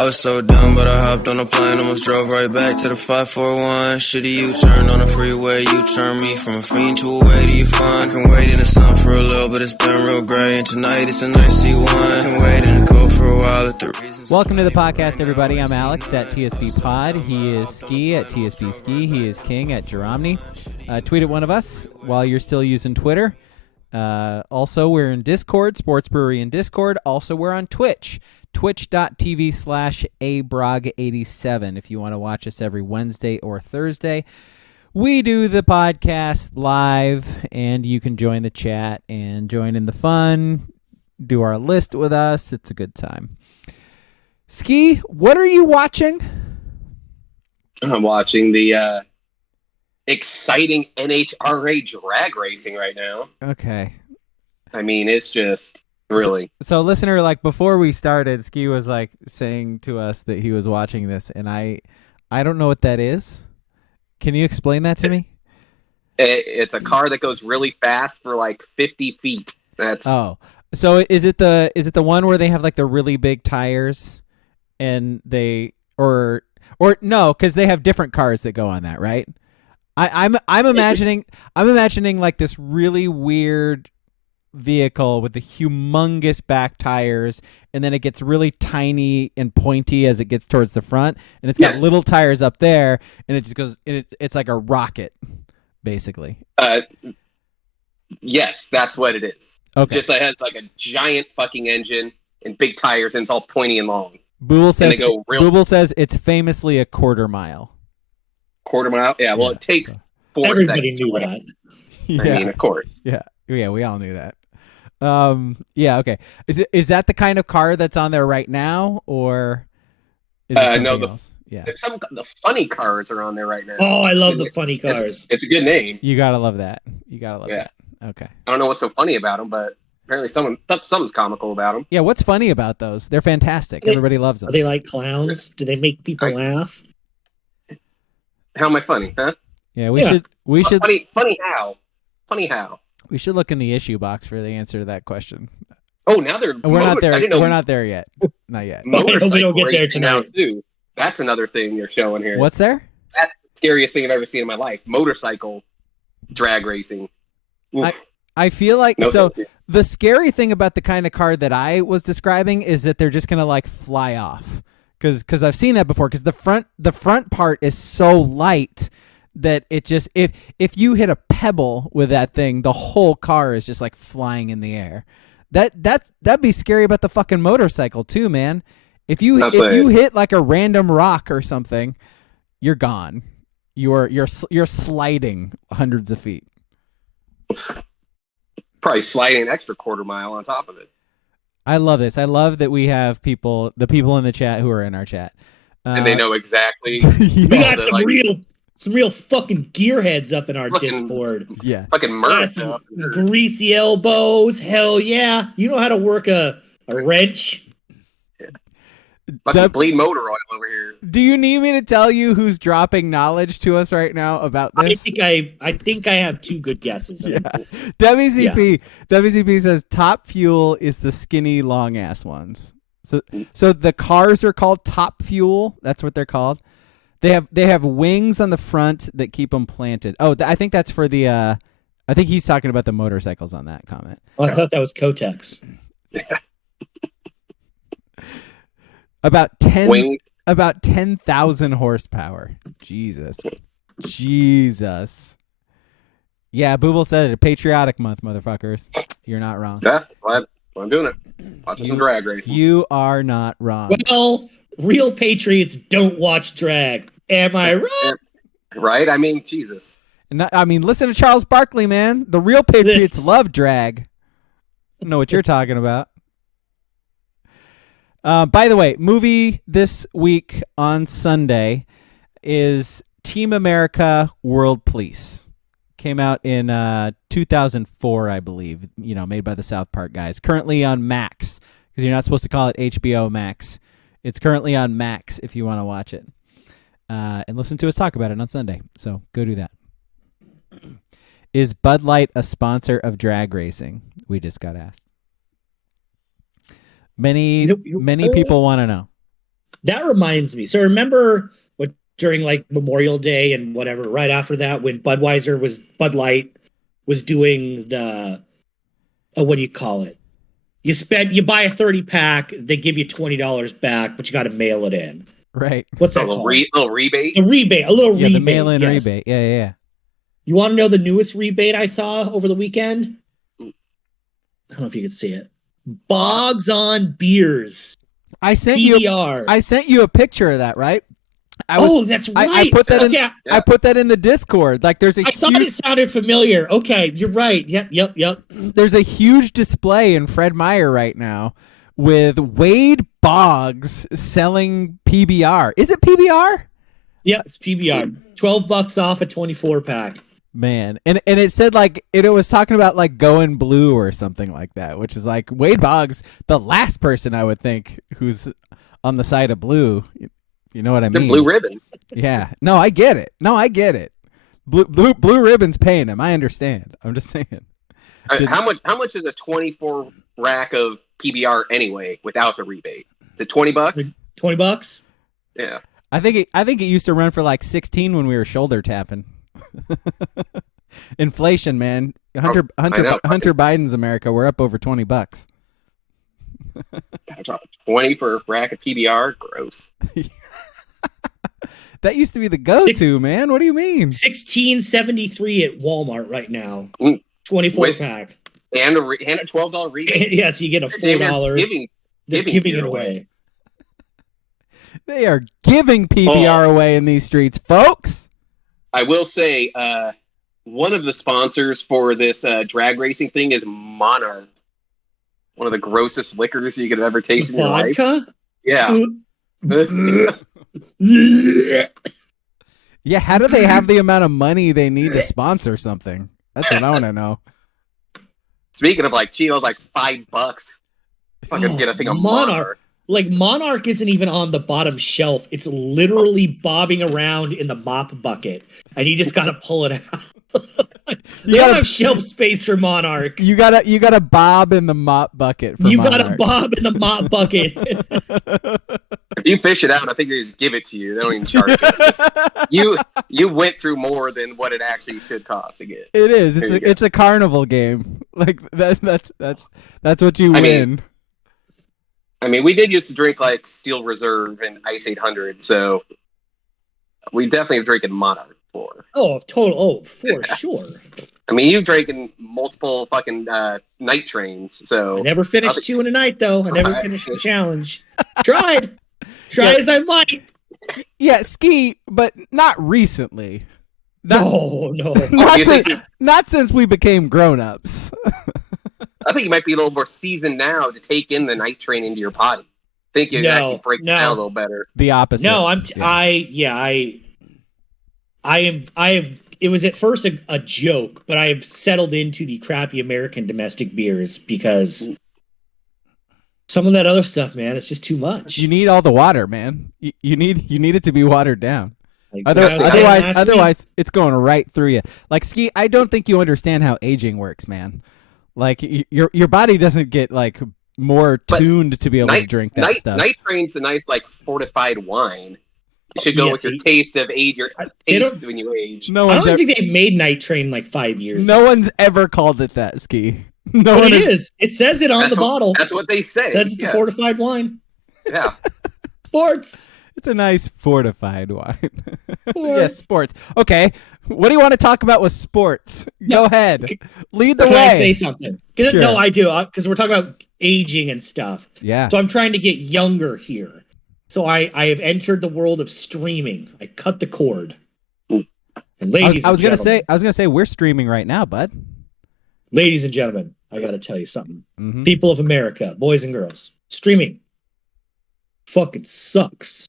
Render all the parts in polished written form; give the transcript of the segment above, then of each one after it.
I was so dumb, but I hopped on a plane, almost drove right back to the 541. Shitty U-turn on the freeway, you turn me from a fiend to a way to you fun. I can wait in the sun for a little, but it's been real gray, and tonight it's a nice C1. I can wait in the cold for a while at the reasons. Welcome to the podcast, everybody. I'm Alex at TSB Pod. He is Ski at TSB Ski. He is King at Jeromny. Tweet at one of us while you're still using Twitter. Also, we're in Discord, Sports Brewery in Discord. Also, we're on Twitch. Twitch.tv/abrog87 if you want to watch us every Wednesday or Thursday. We do the podcast live, and you can join the chat and join in the fun, do our list with us. It's a good time. Ski, what are you watching? I'm watching the exciting NHRA drag racing right now. Okay. I mean, it's just... Really? So listener, like before we started, Ski was like saying to us that he was watching this, and I don't know what that is. Can you explain that to me? It's a car that goes really fast for like 50 feet. So is it the one where they have like the really big tires, and they or no, because they have different cars that go on that, right? I'm imagining like this really weird vehicle with the humongous back tires, and then it gets really tiny and pointy as it gets towards the front, and it's got little tires up there, and it just goes, it's like a rocket basically. Yes, that's what it is. Okay. Just it has like a giant fucking engine and big tires, and it's all pointy and long. Booble says it's famously a quarter mile. Quarter mile? Yeah, well, it takes 4 Everybody seconds. Everybody knew that. Yeah. I mean, of course. Yeah, we all knew that. Okay. Is that the kind of car that's on there right now, or is it something else? Yeah. The funny cars are on there right now. Oh, I love the funny cars. It's a good name. You gotta love that. That. Okay. I don't know what's so funny about them, but apparently something's comical about them. Yeah. What's funny about those? They're fantastic. Everybody loves them. Are they like clowns? Do they make people laugh? How am I funny, huh? Yeah. We should. Funny how? Funny how? We should look in the issue box for the answer to that question. Oh, now they're... We're not there. We're not there yet. Not yet. We don't get there tonight. Too. That's another thing you're showing here. What's there? That's the scariest thing I've ever seen in my life. Motorcycle drag racing. I feel like... The scary thing about the kind of car that I was describing is that they're just going to like fly off. Because I've seen that before. Because the front part is so light that it just if you hit a pebble with that thing, the whole car is just like flying in the air. That'd be scary about the fucking motorcycle too, man. If you hit like a random rock or something, you're gone. You're sliding hundreds of feet. Probably sliding an extra quarter mile on top of it. I love this. I love that we have the people in the chat who are in our chat. And they know exactly. We got some real fucking gearheads up in our Discord. Yeah. Fucking murder. Yeah, greasy elbows. Hell yeah. You know how to work a wrench. Yeah. Fucking bleed motor oil over here. Do you need me to tell you who's dropping knowledge to us right now about this? I think I have two good guesses. Yeah. WCP says Top Fuel is the skinny long ass ones. So the cars are called Top Fuel. That's what they're called. They have wings on the front that keep them planted. Oh, I think that's for the. I think he's talking about the motorcycles on that comment. Oh, I thought that was Kotex. Yeah. About 10,000 horsepower. Jesus. Yeah, Booble said it. A patriotic month, motherfuckers. You're not wrong. Yeah, I'm doing it. Watching some drag racing. You are not wrong. Well, real patriots don't watch drag. Am I right? Right? I mean, Jesus. Listen to Charles Barkley, man. The real patriots love drag. I don't know what you're talking about. By the way, movie this week on Sunday is Team America World Police. Came out in 2004, I believe. Made by the South Park guys. Currently on Max, because you're not supposed to call it HBO Max. It's currently on Max if you want to watch it. And listen to us talk about it on Sunday. So go do that. Is Bud Light a sponsor of drag racing? We just got asked. Many people want to know. That reminds me. So remember what during like Memorial Day and whatever, right after that, when Bud Light was doing the what do you call it? You buy a 30 pack, they give you $20 back, but you got to mail it in. Right. What's that little called? little rebate? A rebate, a little rebate. The mail-in yes. rebate. Yeah. You want to know the newest rebate I saw over the weekend? I don't know if you could see it. Boggs on beers. I sent PBR. you a picture of that, right? That's right. I put that in. Yeah. I put that in the Discord. Like, there's I thought it sounded familiar. Okay, you're right. Yep. There's a huge display in Fred Meyer right now with Wade Boggs selling PBR. Is it PBR? Yeah, it's PBR. $12 off a 24 pack. Man, and it said like it was talking about like going blue or something like that, which is like Wade Boggs, the last person I would think who's on the side of blue. You know what I mean? The blue ribbon. Yeah. No, I get it. Blue ribbon's paying him. I understand. I'm just saying. How much is a 24 rack of PBR anyway without the rebate? Is it $20? $20? Yeah. I think it used to run for like 16 when we were shoulder tapping. Inflation, man. Hunter Biden's America. We're up over $20. 20 for a rack of PBR? Gross. That used to be the go-to, man. What do you mean? $16.73 at Walmart right now. 24 pack. And a $12 rebate? Yeah, so you get a $4. Giving it away. They are giving PBR away in these streets, folks. I will say, one of the sponsors for this drag racing thing is Monarch. One of the grossest liquors you could have ever tasted in your life. Vodka? Yeah. Yeah, how do they have the amount of money they need to sponsor something? That's what I want to know. Speaking of like Cheetos, like $5. Fucking get a thing of Monarch. Like Monarch isn't even on the bottom shelf. It's literally bobbing around in the mop bucket, and you just gotta pull it out. You don't have shelf space for Monarch. You gotta bob in the mop bucket. For Monarch. Gotta bob in the mop bucket. If you fish it out, I think they just give it to you. They don't even charge you. You went through more than what it actually should cost to get. It is. It's a carnival game. Like that's what you win. I mean, we did used to drink like Steel Reserve and Ice 800, so we definitely have drinking Monarch before. For sure. I mean, you've drinking multiple fucking night trains, so I never finished two in a night, though. I never finished the challenge. Tried as I might. Yeah, ski, but not recently. No. Not since we became grown-ups. I think you might be a little more seasoned now to take in the night train into your body. I think you'd actually break down a little better. The opposite. No, I have. It was at first a joke, but I have settled into the crappy American domestic beers because some of that other stuff, man, it's just too much. You need all the water, man. You need it to be watered down. Like, otherwise, it's going right through you. Like Ski, I don't think you understand how aging works, man. Like your body doesn't get like more tuned to be able to drink that stuff. Night train's a nice like fortified wine. You should go with your taste of age. Your taste when you age. I don't think they've made Night Train in like 5 years. No one's ever called it that, Ski. It is. It says it on the bottle. That's what they say. It's a fortified wine. Yeah. Sports. It's a nice fortified wine. Yes, sports. Okay. What do you want to talk about with sports? Go ahead. Lead the way. Can I say something? Sure. No, I do. Because we're talking about aging and stuff. Yeah. So I'm trying to get younger here. So I have entered the world of streaming. I cut the cord. And ladies I was gonna say we're streaming right now, bud. Ladies and gentlemen, I gotta tell you something. Mm-hmm. People of America, boys and girls, streaming fucking sucks.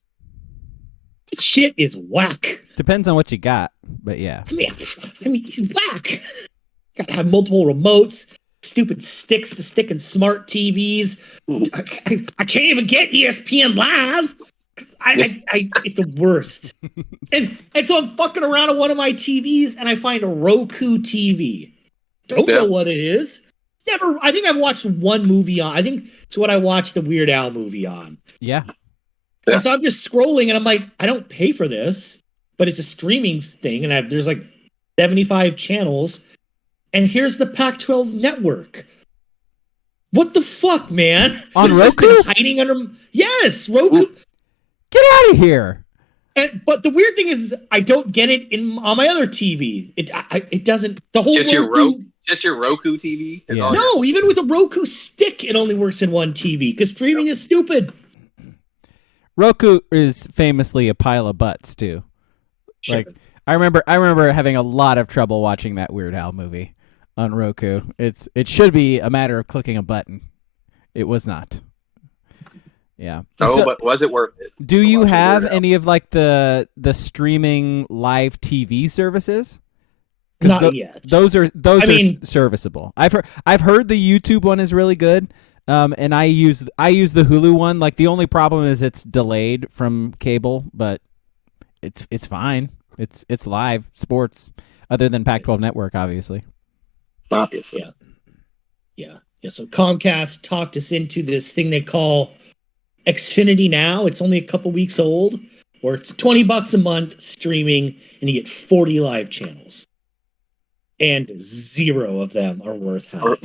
Shit is whack. Depends on what you got, but yeah. I mean, he's whack. Gotta have multiple remotes, stupid sticks to stick in smart TVs. I can't even get ESPN Live. It's the worst. and so I'm fucking around on one of my TVs and I find a Roku TV. Don't know what it is. I think I've watched one movie on. I think it's what I watched the Weird Al movie on. Yeah. Yeah. And so I'm just scrolling and I'm like, I don't pay for this, but it's a streaming thing. And there's like 75 channels. And here's the Pac-12 network. What the fuck, man? On This has Roku? been hiding under. Yes, Roku. Get out of here. But the weird thing is, I don't get it on my other TV. It doesn't. The whole Just Roku, your Roku TV? Is Yeah. all No, even with a Roku stick, it only works in one TV because streaming is stupid. Roku is famously a pile of butts too. Sure. Like I remember having a lot of trouble watching that Weird Al movie on Roku. It should be a matter of clicking a button. It was not. Yeah. Oh, So, but was it worth it? do you watching have Weird Al? any of like the streaming live TV services? 'Cause Not yet. Those are I mean- serviceable. I've heard the YouTube one is really good. And I use the Hulu one. Like the only problem is it's delayed from cable, but it's fine. It's live sports, other than Pac-12 Network, obviously. Obviously. Yeah. So Comcast talked us into this thing they call Xfinity Now. It's only a couple weeks old, where it's $20 a month streaming, and you get 40 live channels, and 0 of them are worth having.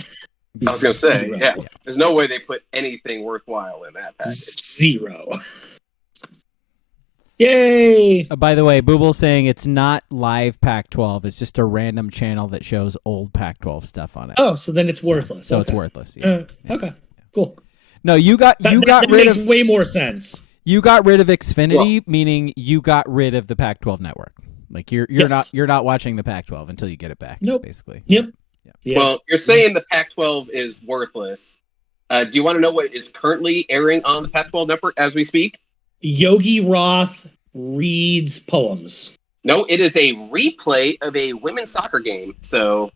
I was gonna say, 0. yeah. There's no way they put anything worthwhile in that package. 0. Yay! By the way, Booble's saying it's not live Pac-12. It's just a random channel that shows old Pac-12 stuff on it. Oh, so then it's worthless. So Okay. it's worthless. Yeah. Okay, cool. No, you got That rid makes of way more sense. you got rid of Xfinity, meaning you got rid of the Pac-12 network. Like you're Yes. not watching the Pac-12 until you get it back. Nope. Basically. Yep. Yeah. Well, you're saying the Pac-12 is worthless. Do you want to know what is currently airing on the Pac-12 network as we speak? Yogi Roth reads poems. No, it is a replay of a women's soccer game. So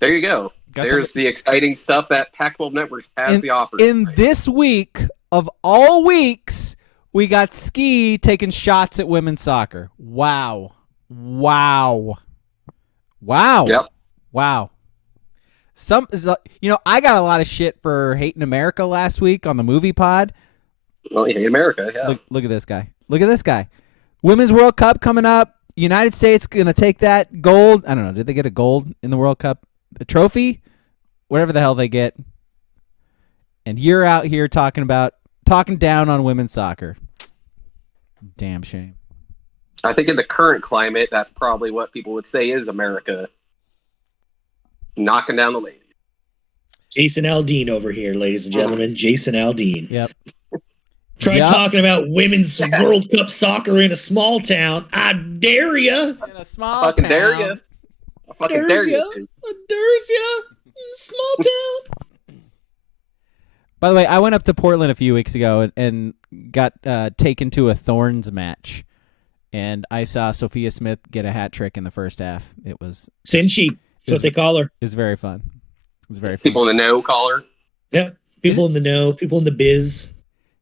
there you go. Got There's the exciting stuff that Pac-12 Networks has to offer. In this week of all weeks, we got Ski taking shots at women's soccer. Wow. Yep. Wow. I got a lot of shit for hating America last week on the movie pod. Well, in America, yeah. Look at this guy. Women's World Cup coming up. United States gonna take that gold. I don't know. Did they get a gold in the World Cup? A trophy? Whatever the hell they get. And you're out here talking down on women's soccer. Damn shame. I think in the current climate, that's probably what people would say is America knocking down the ladies. Jason Aldean over here, ladies and gentlemen. Jason Aldean. Yep. Try talking about women's World Cup soccer in a small town. I dare ya. In a small Fucking town. dare you. I fucking dare you. I dares ya. Small town. By the way, I went up to Portland a few weeks ago and got taken to a Thorns match. And I saw Sophia Smith get a hat trick in the first half. It was Cinchi. That's what they call her. It was very fun. It was very fun. People in the know caller. Yeah. People in the know. People in the biz.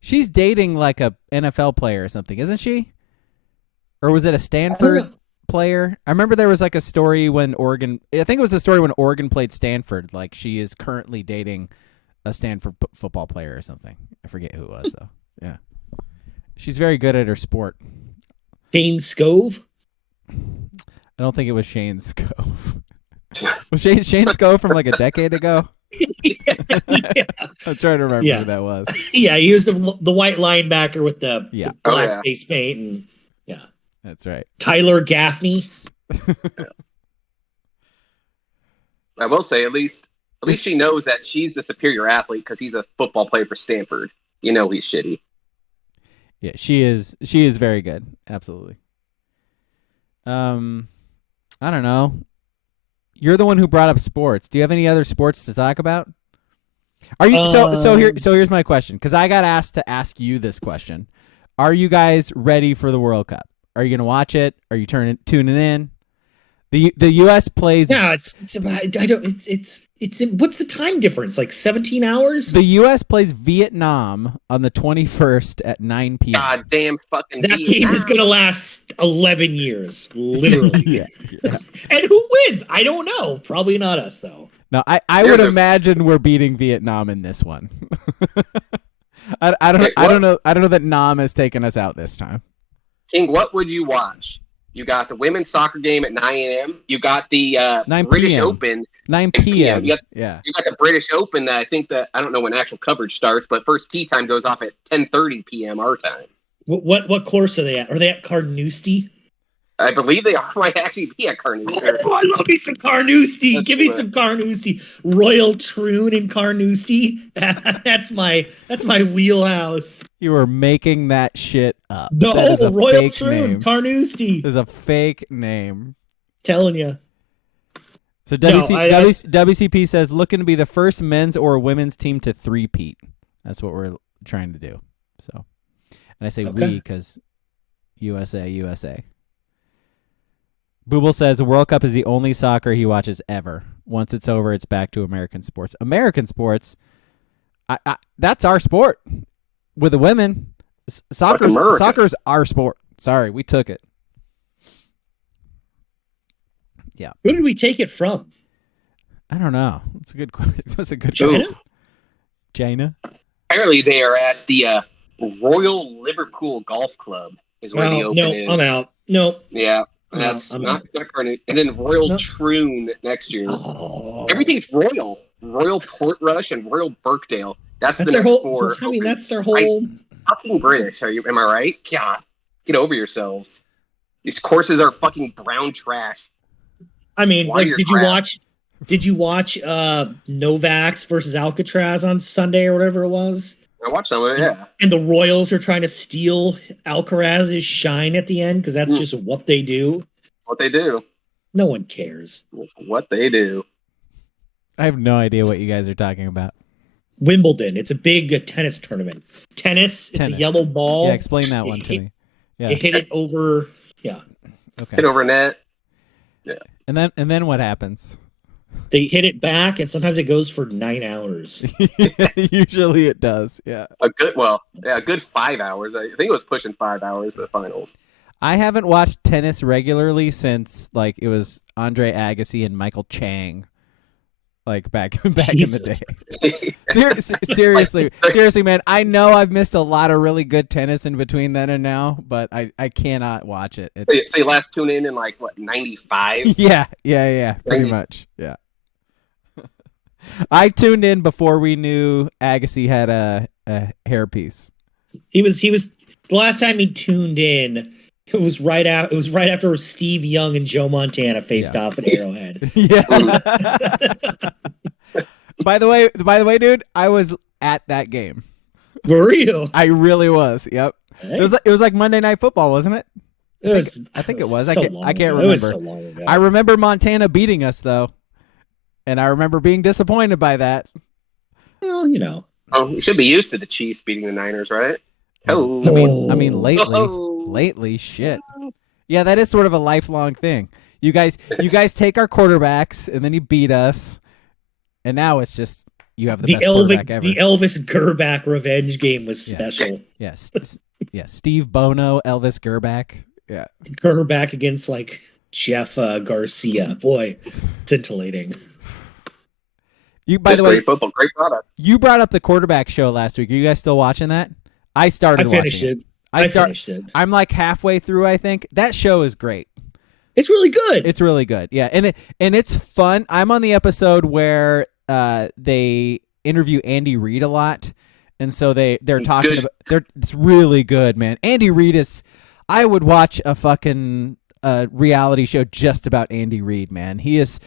She's dating like a NFL player or something, isn't she? Or was it a Stanford player? I remember there was like a story when Oregon played Stanford. Like she is currently dating a Stanford football player or something. I forget who it was though. Yeah. She's very good at her sport. Shane Scove. I don't think it was Shane Scove. Was Shane Scove from like a decade ago? Yeah. I'm trying to remember who that was. Yeah, he was the white linebacker with the black Oh, face paint, and That's right. Tyler Gaffney. I will say, at least she knows that she's a superior athlete because he's a football player for Stanford. You know he's shitty. Yeah, she is very good. Absolutely. I don't know. You're the one who brought up sports. Do you have any other sports to talk about? Are you here's my question, because I got asked to ask you this question. Are you guys ready for the World Cup? Are you going to watch it? Are you tuning in? The U.S. plays. No, it's in what's the time difference? Like 17 hours? The U.S. plays Vietnam on the 21st at 9 p.m. God damn fucking That game is going to last 11 years, literally. Yeah. And who wins? I don't know. Probably not us, though. No, I would imagine we're beating Vietnam in this one. I don't know that Nam has taken us out this time. King, what would you watch? You got the women's soccer game at 9 a.m. You got the 9 British p.m. Open. 9 p.m. You got the British Open that I don't know when actual coverage starts, but first tee time goes off at 10:30 p.m. our time. What course are they at? Are they at Carnoustie? I believe they might actually be at Carnoustie. Oh, I love me some Carnoustie. Give me some Carnoustie. Royal Troon in Carnoustie. That's my wheelhouse. You were making that shit up. No, that is a Royal fake Troon, name. Carnoustie. Is a fake name. Telling you. So WCP says looking to be the first men's or women's team to three-peat. That's what we're trying to do. So, and I say we because USA. Booble says the World Cup is the only soccer he watches ever. Once it's over, it's back to American sports. American sports, that's our sport. With the women, soccer's our sport. Sorry, we took it. Yeah. Who did we take it from? I don't know. That's a good question. That's a good China? question. China? Apparently, they are at the Royal Liverpool Golf Club. Is where the Open is. I'm out. No. Yeah. That's not Carnegie. And then Royal Troon next year. Oh. Everything's Royal. Royal Portrush and Royal Birkdale. That's the their next whole, four. I mean, that's their whole... Fucking British. Am I right? God. Get over yourselves. These courses are fucking brown trash. I mean, did you watch Novak's versus Alcatraz on Sunday or whatever it was? I watched some of it, yeah. And the Royals are trying to steal Alcaraz's shine at the end because that's just what they do. That's what they do. No one cares. That's what they do. I have no idea what you guys are talking about. Wimbledon. It's a big tennis tournament. Tennis. It's a yellow ball. Yeah, explain that one to me. Yeah. They hit it over. Yeah. Okay. Hit over net. Yeah. And then what happens? They hit it back, and sometimes it goes for 9 hours. Usually it does, yeah. A good 5 hours. I think it was pushing 5 hours the finals. I haven't watched tennis regularly since it was Andre Agassi and Michael Chang, back in the day. Seriously, man. I know I've missed a lot of really good tennis in between then and now, but I cannot watch it. So you last tuned in 95? Yeah, pretty much. Yeah. I tuned in before we knew Agassi had a hairpiece. He was the last time he tuned in. It was right after Steve Young and Joe Montana faced off at Arrowhead. Yeah. By the way, dude, I was at that game. Were you? I really was. Yep. Hey. It was like Monday Night Football, wasn't it? I think it was. I can't remember. It was so long ago. I remember Montana beating us though, and I remember being disappointed by that. Well, you know. Oh, you should be used to the Chiefs beating the Niners, right? Oh. I mean, lately, shit. Yeah, that is sort of a lifelong thing. You guys take our quarterbacks, and then you beat us, and now it's just you have the best quarterback ever. The Elvis Gerback revenge game was special. Yes, yeah. Steve Bono, Elvis Gerback. Yeah, Gerback against Jeff Garcia. Boy, scintillating. By the way, great football, great product. You brought up the quarterback show last week. Are you guys still watching that? I finished it. I finished it. I'm halfway through, I think. That show is great. It's really good. It's really good. Yeah, and it's fun. I'm on the episode where they interview Andy Reid a lot, and so they're talking about. It's really good, man. Andy Reid is. I would watch a fucking reality show just about Andy Reid, man. He is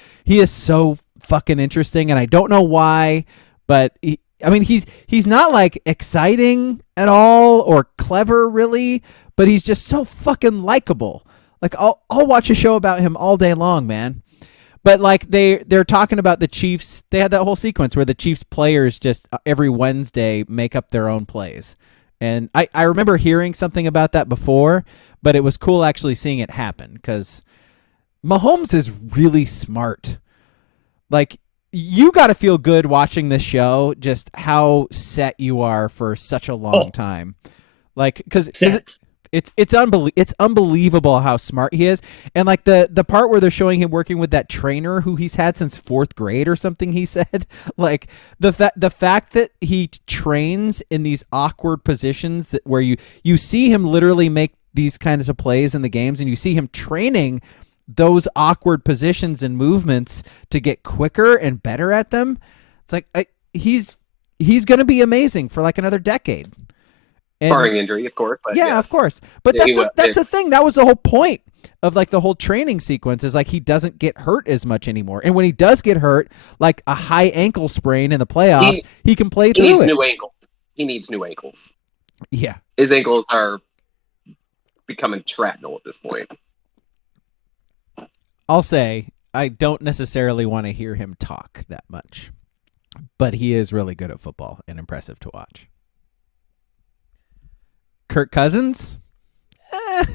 so fucking interesting, and I don't know why, but he's not exciting at all or clever really, but he's just so fucking likable. I'll watch a show about him all day long, man. But they're talking about the Chiefs. They had that whole sequence where the Chiefs players just every Wednesday make up their own plays. And I remember hearing something about that before, but it was cool actually seeing it happen because Mahomes is really smart. You got to feel good watching this show, just how set you are for such a long time. Because It's unbelievable how smart he is. And like the part where they're showing him working with that trainer who he's had since 4th grade or something, he said, like the fact that he trains in these awkward positions that where you see him literally make these kinds of plays in the games, and you see him training those awkward positions and movements to get quicker and better at them. It's like he's going to be amazing for like another decade. Barring injury, of course. But yeah, yes. Of course. But that's the thing. That was the whole point of like the whole training sequence is like he doesn't get hurt as much anymore. And when he does get hurt, like a high ankle sprain in the playoffs, he can play through it. He needs new ankles. He needs new ankles. Yeah. His ankles are becoming shrapnel at this point. I'll say I don't necessarily want to hear him talk that much, but he is really good at football and impressive to watch. Kirk Cousins? I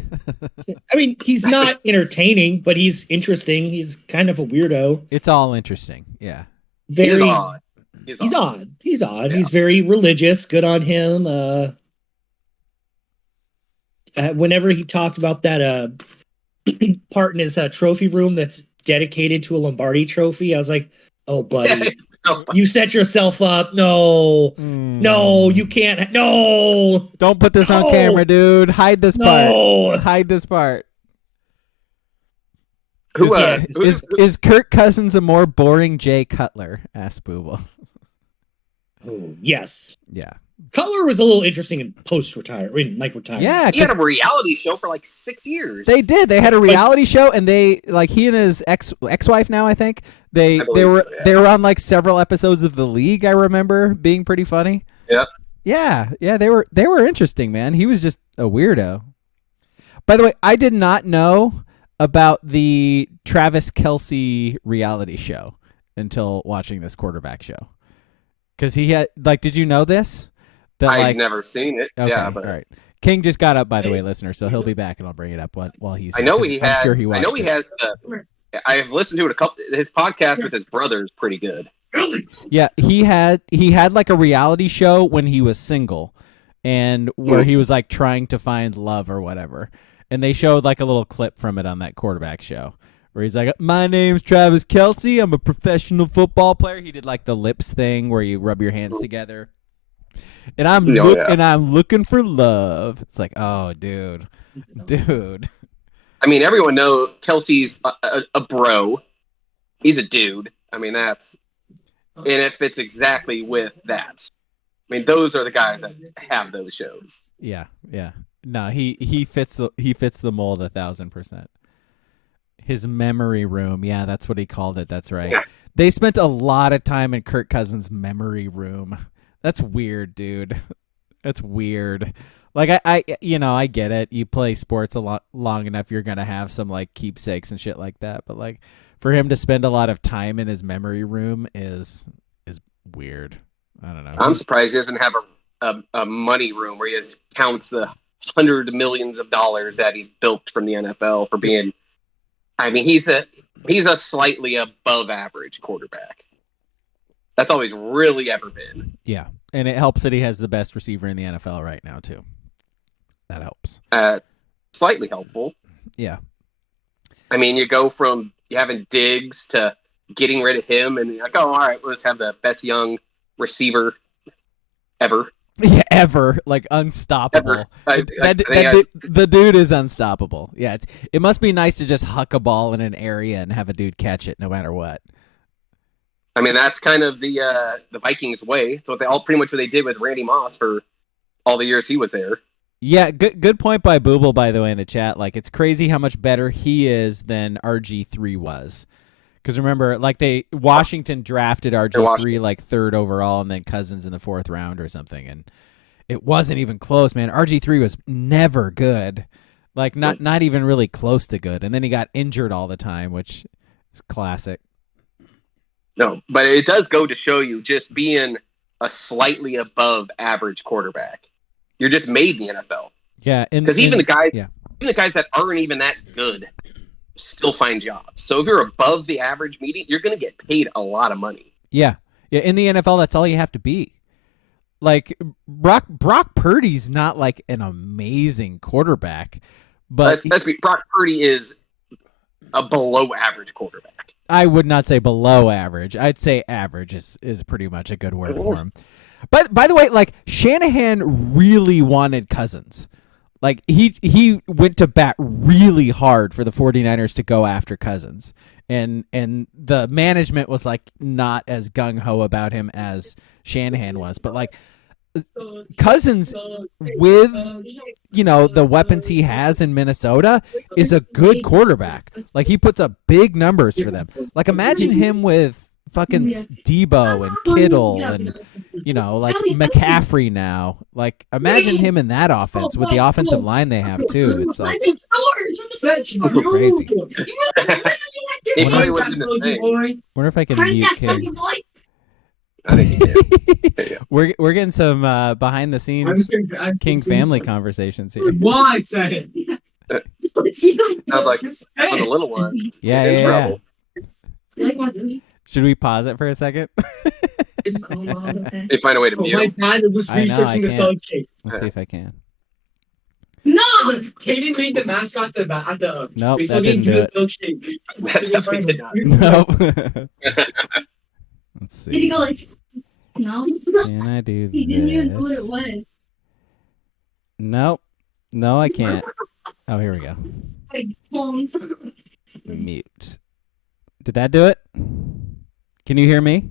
mean, he's not entertaining, but he's interesting. He's kind of a weirdo. It's all interesting. Yeah. He's odd. He's odd. Yeah. He's very religious. Good on him. Whenever he talked about that part in his trophy room that's dedicated to a Lombardi trophy, I was like, oh, buddy. You set yourself up. No, you can't. No, don't put this on camera, dude. Hide this part. Hide this part. Is Kirk Cousins a more boring Jay Cutler? Asked Booble. Oh, yes. Yeah. Cutler was a little interesting in retirement. Yeah, he had a reality show for like 6 years. They did. They had a reality show, and he and his ex-wife now, I think. They were on like several episodes of The League. I remember being pretty funny. Yeah. Yeah. They were interesting, man. He was just a weirdo. By the way, I did not know about the Travis Kelce reality show until watching this quarterback show. Because he had did you know this? I've never seen it. Okay, yeah, but all right. King just got up, by the way, listener, so he'll be back, and I'll bring it up while he's. I know he has. I'm sure he watched. I know he has. I've listened to it a couple. His podcast with his brother is pretty good. Yeah, he had like a reality show when he was single, and where he was like trying to find love or whatever, and they showed like a little clip from it on that quarterback show. Where he's like, my name's Travis Kelce. I'm a professional football player. He did like the lips thing where you rub your hands together. And I'm looking for love. It's like, oh, dude. I mean, everyone knows Kelsey's a bro. He's a dude. I mean, and it fits exactly with that. I mean, those are the guys that have those shows. Yeah. No, he fits the mold 1,000%. His memory room. Yeah, that's what he called it. That's right. Yeah. They spent a lot of time in Kirk Cousins' memory room. That's weird, dude. That's weird. Like I get it. You play sports a lot long enough, you're gonna have some like keepsakes and shit like that. But like for him to spend a lot of time in his memory room is weird. I don't know. I'm surprised he doesn't have a money room where he just counts the hundreds of millions of dollars that he's built from the NFL for being. I mean, he's a slightly above average quarterback. That's all he's really ever been. Yeah, and it helps that he has the best receiver in the NFL right now too. That helps. Slightly helpful. Yeah. I mean, you go from having Diggs to getting rid of him, and you're like, oh, all right, we'll just have the best young receiver ever. Yeah, ever. Like, unstoppable. The dude is unstoppable. Yeah, it must be nice to just huck a ball in an area and have a dude catch it no matter what. I mean, that's kind of the Vikings way. It's what pretty much what they did with Randy Moss for all the years he was there. Yeah, good point by Booble, by the way, in the chat. Like, it's crazy how much better he is than RG3 was. Because remember, like Washington drafted RG3 like 3rd overall, and then Cousins in the 4th round or something, and it wasn't even close, man. RG3 was never good, like not even really close to good, and then he got injured all the time, which is classic. No, but it does go to show you just being a slightly above average quarterback, you're just made in the NFL. Yeah, because even the guys that aren't even that good still find jobs. So if you're above the average median, you're going to get paid a lot of money. Yeah. In the NFL, that's all you have to be. like Brock Purdy's not like an amazing quarterback, but Brock Purdy is a below average quarterback. I would not say below average. I'd say average is pretty much a good word for him. But by the way, like Shanahan really wanted Cousins. Like he went to bat really hard for the 49ers to go after Cousins. And the management was like not as gung ho about him as Shanahan was. But like Cousins with the weapons he has in Minnesota is a good quarterback. Like he puts up big numbers for them. Like imagine him with fucking Debo and Kittle and like McCaffrey now. Like imagine him in that offense with the offensive line they have too. It's like crazy. Wonder if I can mute King. I think he did. We're getting some behind the scenes King family conversations here. Why say it? Sounds like for the little ones. Yeah. Should we pause it for a second? They find a way to mute. My dad was researching the thug case. Let's see if I can. No! Kaden made the mascot at the nope, that didn't do it. That definitely did not. Nope. Let's see. Did he go like, no? Can I do He didn't even this? know what it was. Nope. No, I can't. Oh, here we go. Like, Mute. Did that do it? Can you hear me?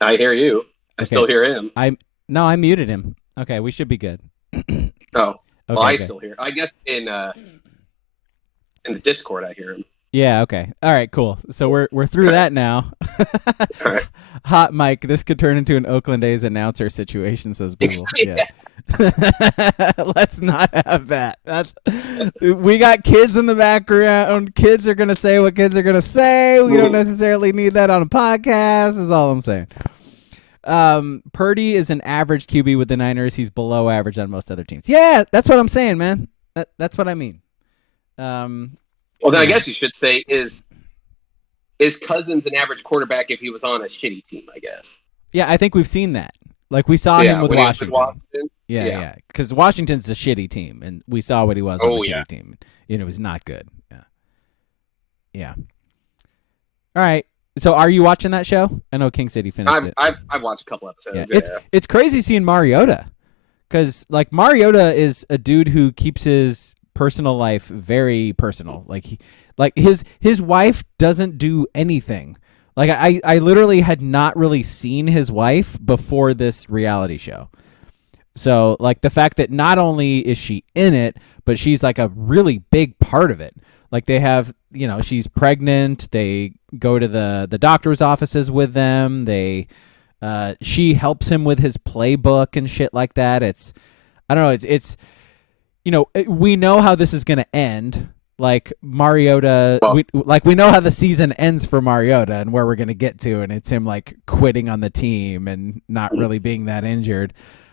I hear you. I Okay. still hear him. No, I muted him. Okay, we should be good. Oh. Okay, Well, I good. still hear. I guess in the Discord, I hear him. Yeah, okay. All right, cool. So we're through that now. All right. Hot mic. This could turn into an Oakland A's announcer situation, says Google. Yeah. Let's not have that. We got kids in the background. Kids are gonna say what kids are gonna say. We don't necessarily need that on a podcast, is all I'm saying. Purdy is an average QB with the Niners. He's below average on most other teams. Yeah, that's what I'm saying, man. That's what I mean. Well, then I guess you should say is Cousins an average quarterback if he was on a shitty team? I guess. Yeah, I think we've seen that. Like we saw him with when he was Washington. with Yeah. Because Washington's a shitty team, and we saw what he was on the shitty team. It was not good. Yeah. All right. So, are you watching that show? I know King City finished it. I've watched a couple episodes. Yeah. It's crazy seeing Mariota, because like Mariota is a dude who keeps his personal life very personal. Like his wife doesn't do anything. Like I literally had not really seen his wife before this reality show. So like the fact that not only is she in it, but she's like a really big part of it. Like they have, she's pregnant. They go to the doctor's offices with them. She helps him with his playbook and shit like that. I don't know. It's we know how this is going to end. Like Mariota, we know how the season ends for Mariota and where we're going to get to, and it's him like quitting on the team and not really being that injured.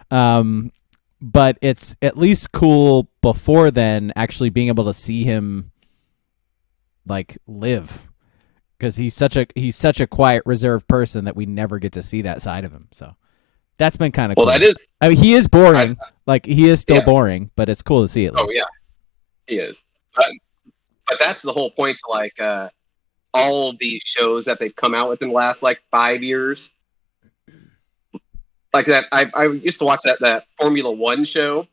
But it's at least cool before then actually being able to see him like live, because he's such a quiet, reserved person that we never get to see that side of him. So that's been kind of cool. Well, that is. I mean, he is boring. He is still boring, but it's cool to see it. Oh yeah, he is. But that's the whole point to like all of these shows that they've come out with in the last like 5 years. Like that, I used to watch that Formula One show.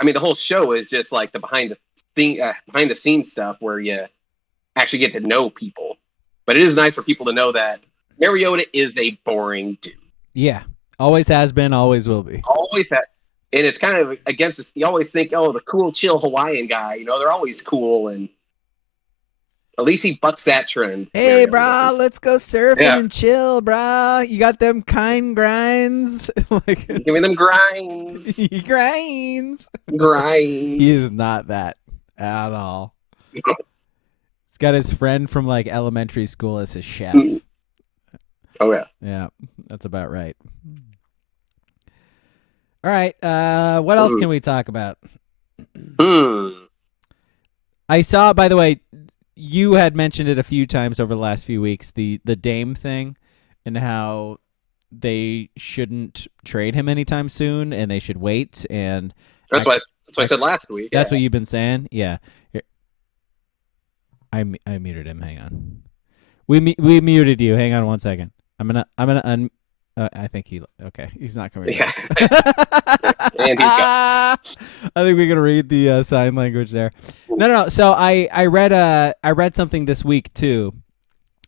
I mean, the whole show is just like the behind the scenes stuff where you actually get to know people. But it is nice for people to know that Mariota is a boring dude. Yeah, always has been, always will be. Always has. And it's kind of against this. You always think, the cool, chill Hawaiian guy. They're always cool, and at least he bucks that trend. Hey, bro, let's go surfing and chill, bro. You got them kind grinds. Give me them grinds. He grinds. Grinds. He is not that at all. He's got his friend from like elementary school as his chef. Oh yeah. Yeah, that's about right. All right, what else can we talk about? I saw, by the way, you had mentioned it a few times over the last few weeks, the Dame thing, and how they shouldn't trade him anytime soon, and they should wait. And that's what I said last week. That's what you've been saying. Yeah, I muted him. Hang on, we muted you. Hang on 1 second. I'm gonna I think he's not coming. Yeah. And he's got. I think we can read the sign language there. No. So I read something this week too,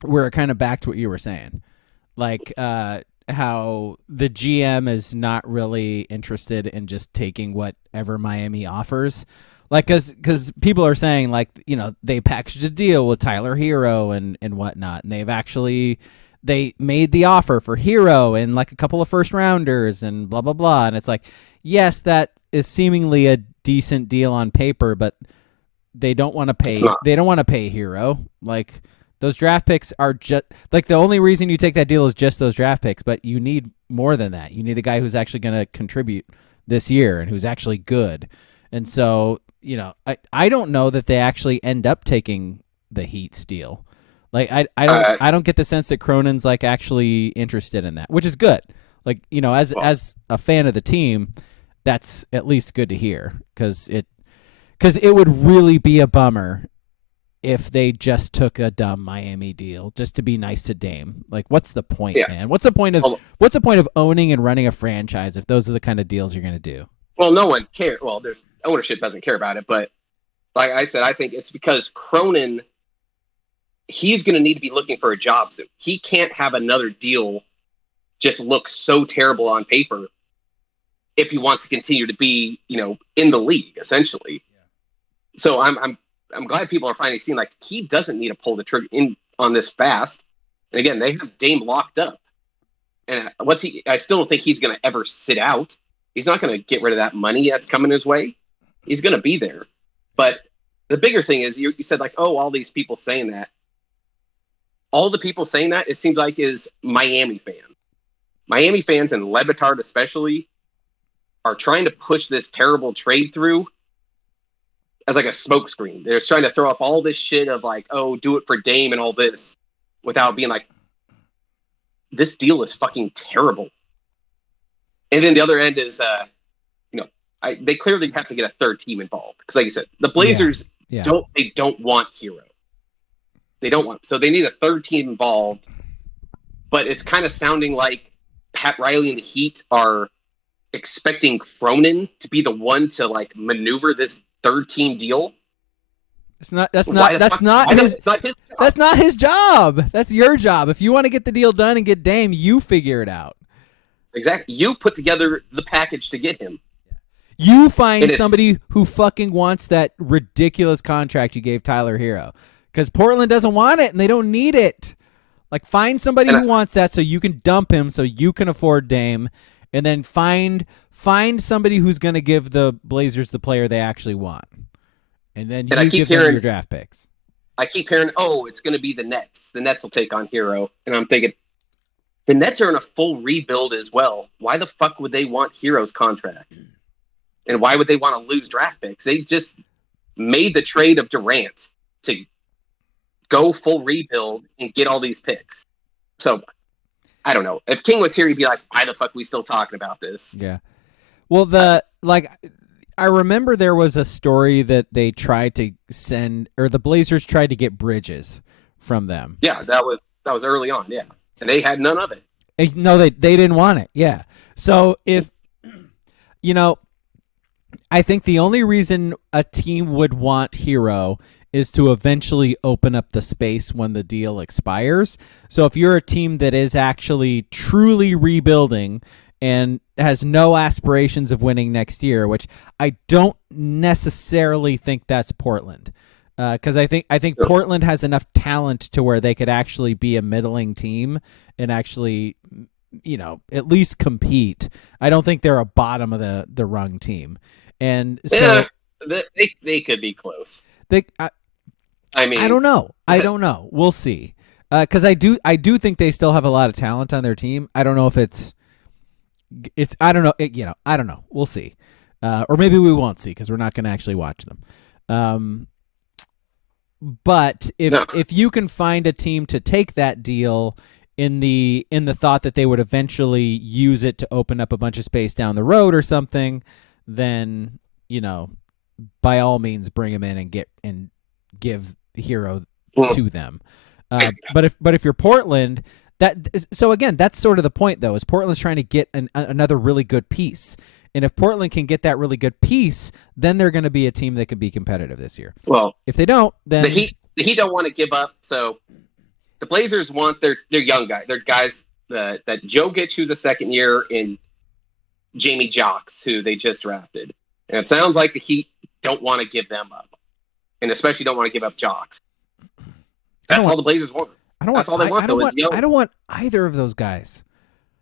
where it kind of backed what you were saying, like how the GM is not really interested in just taking whatever Miami offers, like because people are saying, like, you know, they packaged a deal with Tyler Hero and whatnot, and they made the offer for Hero and like a couple of first rounders and blah blah blah, and it's like, yes, that is seemingly a decent deal on paper, but they don't want to pay. They don't want to pay Hero. Like, those draft picks are just like, the only reason you take that deal is just those draft picks, but you need more than that. You need a guy who's actually going to contribute this year and who's actually good. And so, you know, I don't know that they actually end up taking the Heat's deal. Like, I don't get the sense that Cronin's like actually interested in that, which is good. Like, you know, as a fan of the team, that's at least good to hear, because it would really be a bummer if they just took a dumb Miami deal just to be nice to Dame. Like, what's the point, man? What's the point of owning and running a franchise if those are the kind of deals you're going to do? Well, no one cares. Well, there's ownership doesn't care about it, but like I said, I think it's because Cronin, he's going to need to be looking for a job soon. He can't have another deal just look so terrible on paper if he wants to continue to be, you know, in the league, essentially. Yeah. So I'm glad people are finally seeing, like, he doesn't need to pull the trigger in on this fast. And again, they have Dame locked up. And I still don't think he's going to ever sit out. He's not going to get rid of that money that's coming his way. He's going to be there. But the bigger thing is, you said, like, oh, all these people saying that. All the people saying that, it seems like, is Miami fans. Miami fans, and Le Batard especially, are trying to push this terrible trade through as like a smokescreen. They're trying to throw up all this shit of like, oh, do it for Dame and all this, without being like, this deal is fucking terrible. And then the other end is, you know, they clearly have to get a third team involved, because, like you said, the Blazers don't want Hero. They don't want, so they need a third team involved. But it's kind of sounding like Pat Riley and the Heat are expecting Cronin to be the one to like maneuver this third team deal. That's not his job. That's your job. If you want to get the deal done and get Dame, you figure it out. Exactly. You put together the package to get him. You find somebody who fucking wants that ridiculous contract you gave Tyler Hero, because Portland doesn't want it and they don't need it. Like, find somebody who wants that so you can dump him so you can afford Dame, and then find somebody who's going to give the Blazers the player they actually want. And then you give them your draft picks. I keep hearing, oh, it's going to be the Nets. The Nets will take on Hero. And I'm thinking, the Nets are in a full rebuild as well. Why the fuck would they want Hero's contract? And why would they want to lose draft picks? They just made the trade of Durant to go full rebuild and get all these picks. So, I don't know. If King was here, he'd be like, why the fuck are we still talking about this? Yeah. Well, I remember there was a story that they tried to send, or the Blazers tried to get Bridges from them. Yeah, that was early on, yeah. And they had none of it. No, they didn't want it, yeah. So if, you know, I think the only reason a team would want Hero is to eventually open up the space when the deal expires. So if you're a team that is actually truly rebuilding and has no aspirations of winning next year, which I don't necessarily think that's Portland, because I think Portland has enough talent to where they could actually be a middling team and actually, you know, at least compete. I don't think they're a bottom of the rung team, and so they could be close. I mean, I don't know. We'll see. Because I do think they still have a lot of talent on their team. I don't know if it's I don't know. I don't know. We'll see. Or maybe we won't see because we're not going to actually watch them. But if you can find a team to take that deal in the thought that they would eventually use it to open up a bunch of space down the road or something, then, by all means bring him in and give Hero to them. But if you're Portland, that's sort of the point though, is Portland's trying to get another really good piece. And if Portland can get that really good piece, then they're going to be a team that can be competitive this year. Well, if they don't, then the Heat don't want to give up. So the Blazers want their young guys. They're guys that Jokic, who's a second year, and Jamie Jocks, who they just drafted. And it sounds like the Heat don't want to give them up, and especially don't want to give up Jocks. That's all the Blazers want. That's all they want. I don't want either of those guys.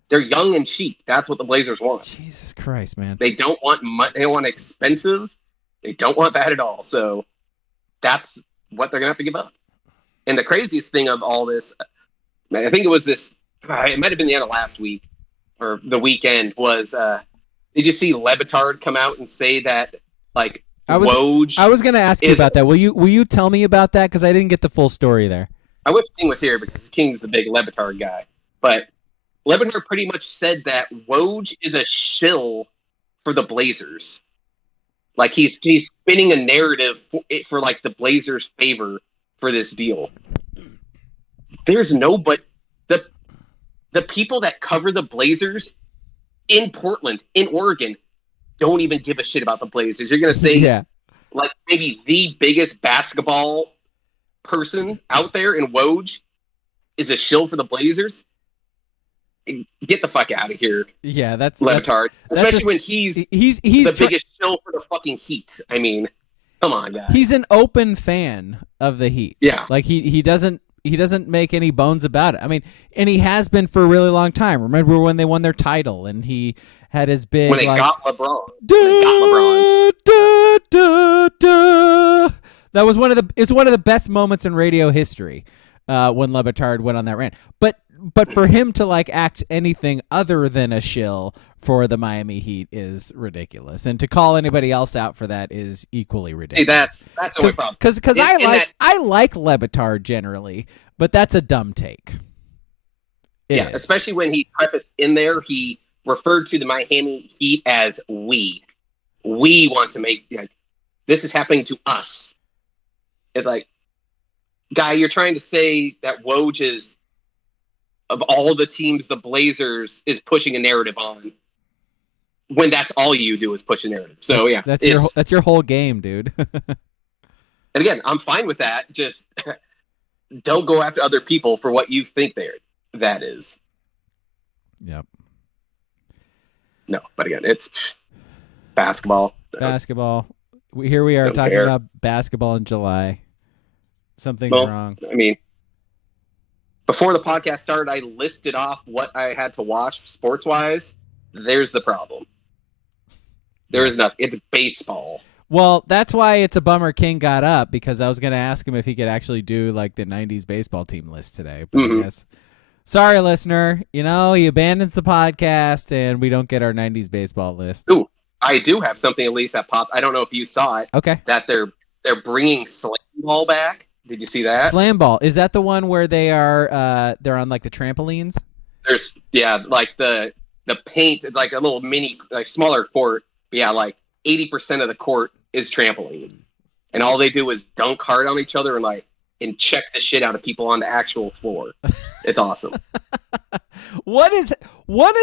They're young and cheap. That's what the Blazers want. Jesus Christ, man. They don't want money. They want expensive. They don't want that at all. So that's what they're going to have to give up. And the craziest thing of all this, I think it was this, it might have been the end of last week or the weekend, was did you see Le Batard come out and say that, like, Woj? I was going to ask you about that. Will you tell me about that? Because I didn't get the full story there. I wish King was here because King's the big Le Batard guy. But Le Batard pretty much said that Woj is a shill for the Blazers. Like, he's spinning a narrative for like the Blazers' favor for this deal. There's the people that cover the Blazers in Portland, in Oregon, don't even give a shit about the Blazers. You're going to say, like, maybe the biggest basketball person out there in Woj is a shill for the Blazers? Get the fuck out of here. Yeah, that's Le Batard. Especially when he's the biggest shill for the fucking Heat. I mean, come on, guys. He's an open fan of the Heat. Yeah. Like, he doesn't make any bones about it. I mean, and he has been for a really long time. Remember when they won their title and he had his big, when they got LeBron. That was one of the best moments in radio history when Le Batard went on that rant. But for him to, like, act anything other than a shill for the Miami Heat is ridiculous, and to call anybody else out for that is equally ridiculous. See, that's the problem. Because I like Le Batard generally, but that's a dumb take. Especially when he prefaced in there, he referred to the Miami Heat as we. We want to make, like, this is happening to us. It's like, guy, you're trying to say that Woj is, of all the teams the Blazers is pushing a narrative on, when that's all you do is push a narrative. So that's your whole game, dude. And again, I'm fine with that. Just don't go after other people for what you think that is. Yep. No, but again, it's basketball. Basketball. Here we are talking about basketball in July. Something's wrong. I mean, before the podcast started, I listed off what I had to watch sports-wise. There's the problem. There is nothing. It's baseball. Well, that's why it's a bummer King got up, because I was going to ask him if he could actually do, like, the 90s baseball team list today. But I guess, sorry, listener. He abandons the podcast, and we don't get our 90s baseball list. Ooh, I do have something at least that popped. I don't know if you saw it. Okay. That they're bringing Slamball back. Did you see that? Slamball. Is that the one where they're on, like, the trampolines? There's, like the paint. It's like a little mini, like, smaller court. But yeah, like 80% of the court is trampoline, and all they do is dunk hard on each other and check the shit out of people on the actual floor. It's awesome. What is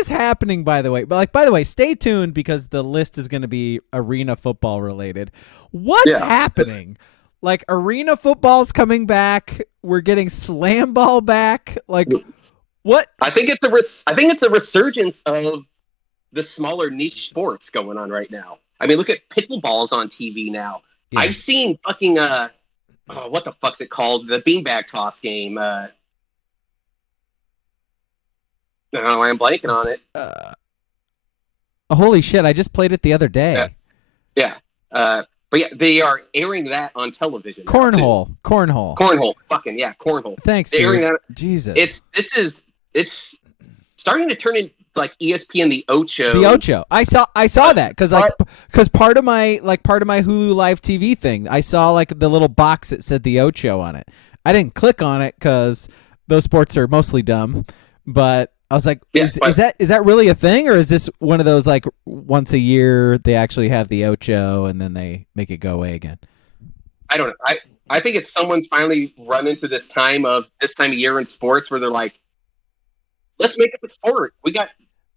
happening, by the way? But, by the way, stay tuned, because the list is going to be arena football related. What's happening? Like, arena football's coming back. We're getting Slamball back. Like, what? I think it's a resurgence of the smaller niche sports going on right now. I mean, look at pickleball's on TV now. Yeah. I've seen fucking what the fuck's it called? The beanbag toss game. I don't know why I'm blanking on it. Holy shit! I just played it the other day. Yeah. But yeah, they are airing that on television. Cornhole. Fucking yeah, cornhole. Thanks, they're airing that. Jesus. It's starting to turn into like ESPN the Ocho. The Ocho. I saw that because part of my Hulu Live TV thing, I saw, like, the little box that said the Ocho on it. I didn't click on it because those sports are mostly dumb. But I was like, Yeah, is that really a thing, or is this one of those like once a year they actually have the Ocho and then they make it go away again? I don't know. I think it's someone's finally run into this time of year in sports where they're like, let's make it a sport.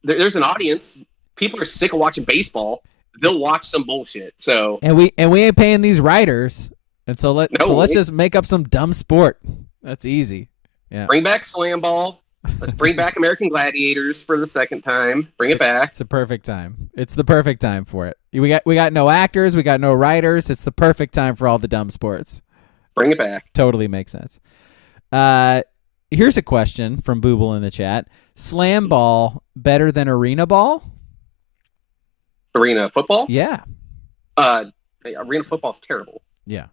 There's an audience. People are sick of watching baseball. They'll watch some bullshit. So and we ain't paying these writers, and so let's just make up some dumb sport. That's easy. Yeah. Bring back Slamball. Let's bring back American Gladiators for the second time. Bring it back. It's the perfect time. It's the perfect time for it. We got no actors. We got no writers. It's the perfect time for all the dumb sports. Bring it back. Totally makes sense. Here's a question from Booble in the chat. Slamball better than arena ball? Arena football? Yeah. Arena football is terrible. Yeah.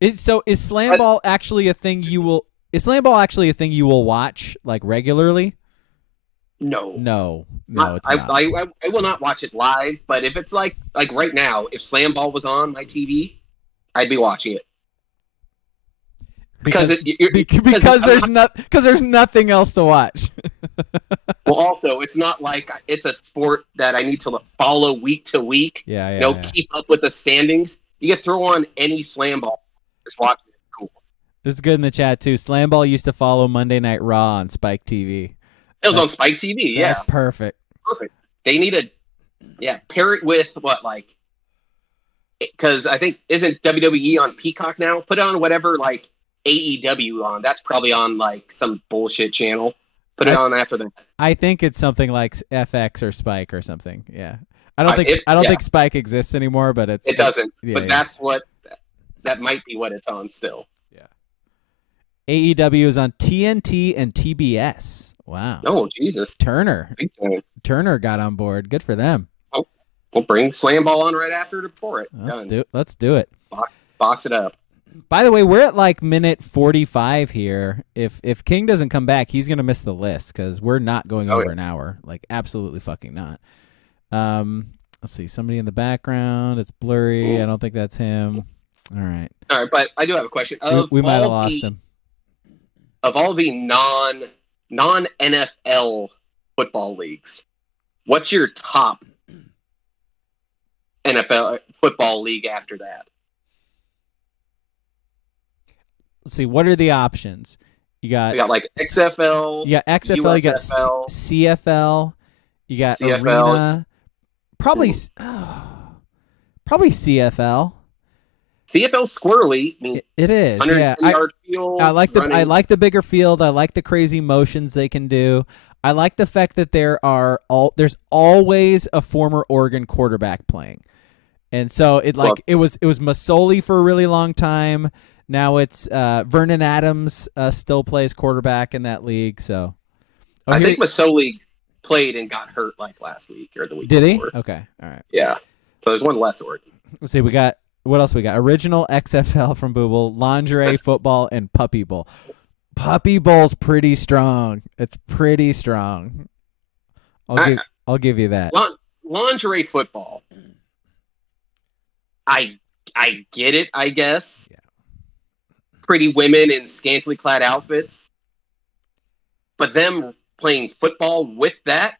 Is Slamball actually a thing you will? Is Slamball actually a thing you will watch like regularly? No, it's not. I will not watch it live. But if it's like right now, if Slamball was on my TV, I'd be watching it. Because there's nothing else to watch. Well, also, it's not like it's a sport that I need to follow week to week. Keep up with the standings. You can throw on any Slamball, just watch it. Cool. This is good in the chat too. Slamball used to follow Monday Night Raw on Spike TV. It was on Spike TV. Yeah, that's perfect. Perfect. They need pair it with what because I think isn't WWE on Peacock now? Put it on whatever AEW on. That's probably on some bullshit channel. Put it on after that. I think it's something like FX or Spike or something. Yeah. I don't think Spike exists anymore, but it doesn't. That's what that might be what it's on still. Yeah. AEW is on TNT and TBS. Wow. Oh, Jesus. Turner got on board. Good for them. Oh, we'll bring Slamball on right after before it. Let's do it. Box it up. By the way, we're at minute 45 here. If King doesn't come back, he's going to miss the list because we're not going over an hour. Absolutely fucking not. Let's see. Somebody in the background. It's blurry. Ooh. I don't think that's him. All right. All right, but I do have a question. We might have lost him. Of all the non-NFL football leagues, what's your top NFL football league after that? Let's see. What are the options? You got XFL. You got XFL. USFL, you got CFL. You got CFL. Arena. Probably CFL. CFL squirrely. I mean, it is. Yeah, field, I like the bigger field. I like the crazy motions they can do. I like the fact that there's always a former Oregon quarterback playing, and so it was Masoli for a really long time. Now it's Vernon Adams still plays quarterback in that league. So I think Masoli played and got hurt last week or the week before. Did he? Okay. All right. Yeah. So there's one less Oregon. Let's see. What else we got? Original XFL from Booble, lingerie football, and Puppy Bowl. Puppy Bowl's pretty strong. It's pretty strong. I'll give you that. Lingerie football. I get it, I guess. Yeah. Pretty women in scantily clad outfits. But them playing football with that,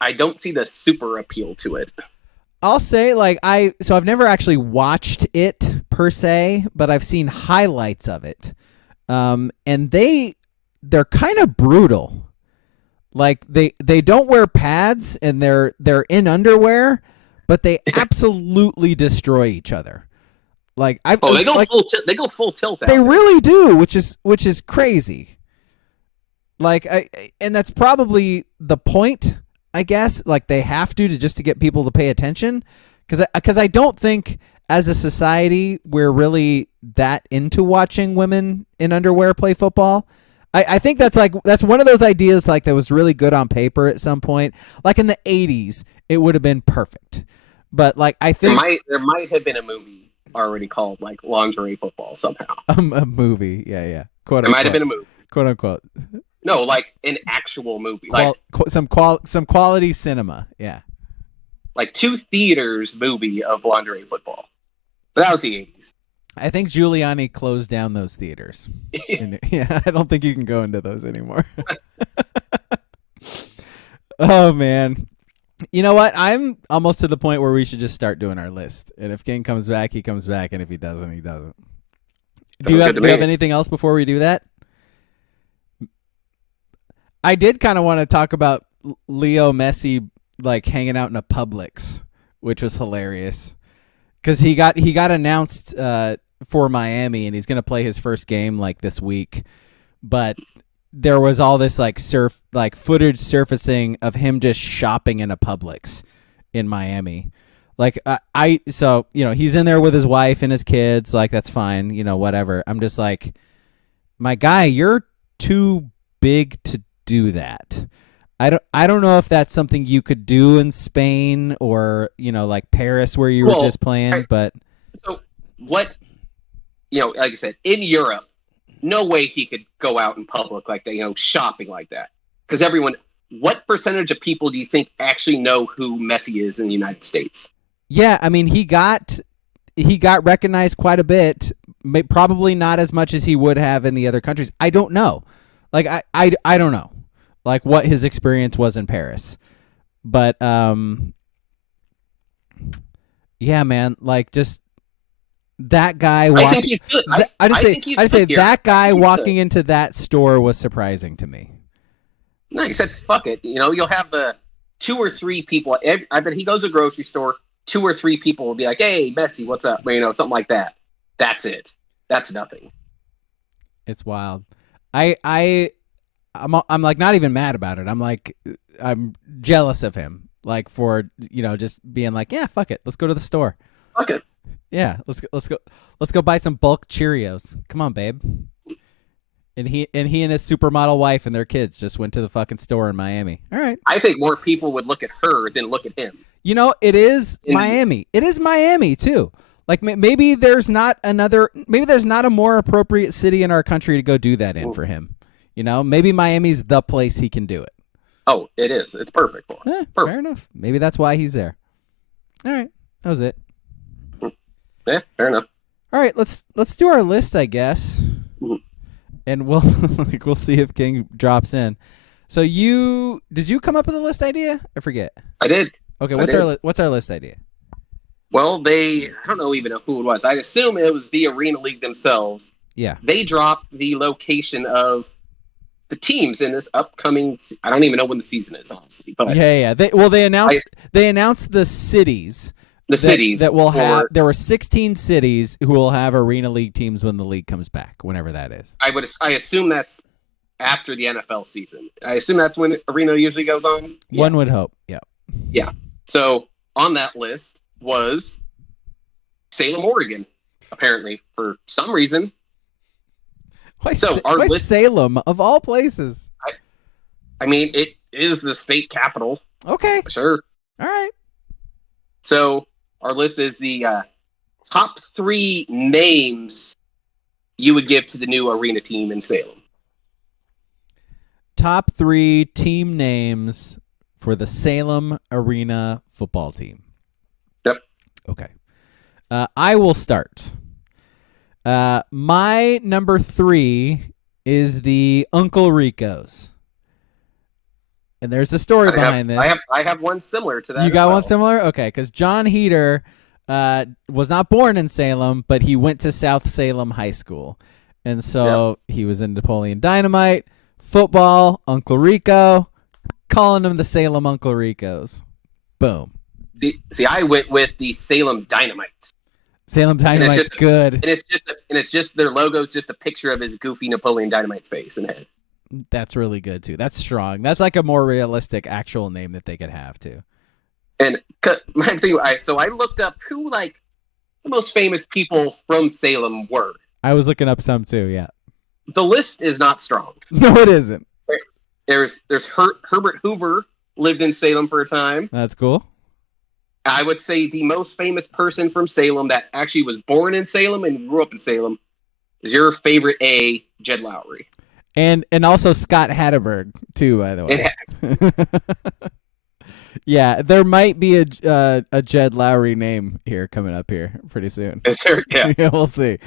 I don't see the super appeal to it. I'll say I've never actually watched it per se, but I've seen highlights of it. And they're kind of brutal. They don't wear pads and they're in underwear, but they absolutely destroy each other. They go full tilt. They really do, which is crazy. And that's probably the point, I guess. They have to just to get people to pay attention, because I don't think as a society we're really that into watching women in underwear play football. I think that's one of those ideas that was really good on paper at some point. In the 80s, it would have been perfect. But I think there might have been a movie already called lingerie football somehow. A movie, yeah. Quote unquote. It might have been a movie. Quote unquote. No, an actual movie. Some quality cinema, yeah. 2 theaters movie of lingerie football. But that was the 80s. I think Giuliani closed down those theaters. Yeah, I don't think you can go into those anymore. Oh, man. You know what? I'm almost to the point where we should just start doing our list. And if King comes back, he comes back. And if he doesn't, he doesn't. Do you have anything else before we do that? I did kind of want to talk about Leo Messi like hanging out in a Publix, which was hilarious. Because he got announced for Miami, and he's going to play his first game like this week. But there was all this footage surfacing of him just shopping in a Publix in Miami. Like so he's in there with his wife and his kids. Like that's fine, whatever. I'm just like, my guy, you're too big to do that. I don't know if that's something you could do in Spain or like Paris where you were just playing. But so what? Like I said, in Europe, no way he could go out in public like that, shopping like that. Because what percentage of people do you think actually know who Messi is in the United States? Yeah, I mean, he got recognized quite a bit, probably not as much as he would have in the other countries. I don't know. Like, I don't know, like, what his experience was in Paris. But, yeah, man, like, just that guy. I think he's good. I just say that guy walking into that store was surprising to me. No, he said, fuck it. You'll have the 2 or 3 people. I bet he goes to a grocery store. 2 or 3 people will be like, "Hey, Messi, what's up?" Something like that. That's it. That's nothing. It's wild. I'm like not even mad about it. I'm jealous of him. Like for just being like, yeah, fuck it. Let's go to the store. Fuck it. Yeah, let's go buy some bulk Cheerios. Come on, babe. And he and his supermodel wife and their kids just went to the fucking store in Miami. All right. I think more people would look at her than look at him. It is Miami. It is Miami too. Like maybe there's not a more appropriate city in our country to go do that in for him. Maybe Miami's the place he can do it. Oh, it is. It's perfect for him. Perfect. Fair enough. Maybe that's why he's there. All right. That was it. Yeah, fair enough. All right, let's do our list, I guess. Mm-hmm. And we'll see if King drops in. So did you come up with a list idea? I forget. I did. Okay, what's our list idea? Well, I don't know even who it was. I assume it was the Arena League themselves. Yeah. They dropped the location of the teams in this upcoming. I don't even know when the season is, honestly. But yeah. They announced the cities. The cities that will have. There were 16 cities who will have Arena League teams when the league comes back, whenever that is. I assume that's after the NFL season. I assume that's when Arena usually goes on. Yeah. One would hope. Yeah. Yeah. So on that list was Salem, Oregon, apparently, for some reason. Why Salem, of all places? I mean, it is the state capital. Okay. Sure. All right. So our list is the top 3 names you would give to the new arena team in Salem. Top 3 team names for the Salem Arena football team. Yep. Okay. I will start. My number 3 is the Uncle Ricos. And there's a story behind this. I have one similar to that. You got one similar? Okay, because John Heater was not born in Salem, but he went to South Salem High School. And so he was in Napoleon Dynamite, football, Uncle Rico, calling them the Salem Uncle Ricos. Boom. See, I went with the Salem Dynamites. Salem Dynamite's good. And it's just their logo's just a picture of his goofy Napoleon Dynamite face and head. That's really good too. That's strong. That's like a more realistic actual name that they could have too. And my thing, so I looked up who the most famous people from Salem were. I was looking up some too. Yeah. The list is not strong. No, it isn't. There's Herbert Hoover lived in Salem for a time. That's cool. I would say the most famous person from Salem that actually was born in Salem and grew up in Salem is your favorite Jed Lowry. And also Scott Hatterberg too, by the way. Yeah, there might be a Jed Lowry name here coming up here pretty soon. Is there? Yeah. Yeah, we'll see.